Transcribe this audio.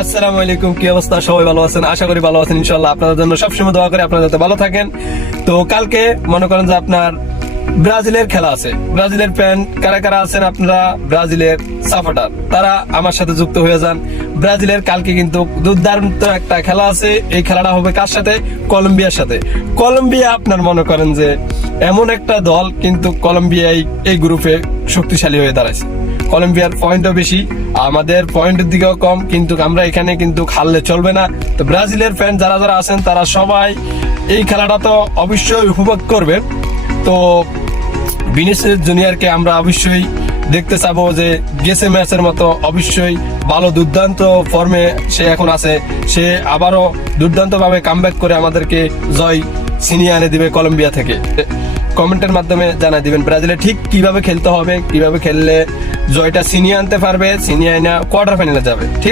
আসসালামু আলাইকুম, কি অবস্থা? সবাই ভালো আছেন? আশা করি ভালো আছেন। ইনশাআল্লাহ আপনাদের জন্য সবসময় দোয়া করি আপনারা যাতে ভালো থাকেন। তো কালকে মনে করেন যে আপনার ব্রাজিলের খেলা আছে। ব্রাজিলের ফ্যান কারা কারা আছেন আপনারা, ব্রাজিলের সাপোর্টার, তারা আমার সাথে যুক্ত হয়ে যান। ব্রাজিলের কালকে কিন্তু দুর্দান্ত একটা খেলা আছে। এই খেলাটা হবে কার সাথে? কলম্বিয়ার সাথে। কলম্বিয়া আপনার মনে করেন যে এমন একটা দল, কিন্তু কলম্বিয়া এই গ্রুপে শক্তিশালী হয়ে দাঁড়াইছে। কলম্বিয়ার পয়েন্টও বেশি, আমাদের পয়েন্টের দিকেও কম, কিন্তু আমরা এখানে কিন্তু হারলে চলবে না। তো ব্রাজিলের ফ্যান যারা যারা আছেন তারা সবাই এই খেলাটা তো অবশ্যই উপভোগ করবেন। তো ভিনিসিয়াস জুনিয়রকে আমরা অবশ্যই দেখতে চাবো যে গেছে ম্যাচের মতো অবশ্যই ভালো দুর্দান্ত ফর্মে সে এখন আছে। সে আবারও দুর্দান্ত ভাবে কামব্যাক করে আমাদেরকে জয় ছিনিয়ে এনে দিবে কলম্বিয়া থেকে। কমেন্টের মাধ্যমে জানাই দিবেন ব্রাজিলে ঠিক কিভাবে খেলতে হবে, কিভাবে খেললে জয়টা ছিনিয়ে আনতে পারবে, ছিনিয়ে আনা কোয়ার্টার ফাইনালে যাবে। ঠিক।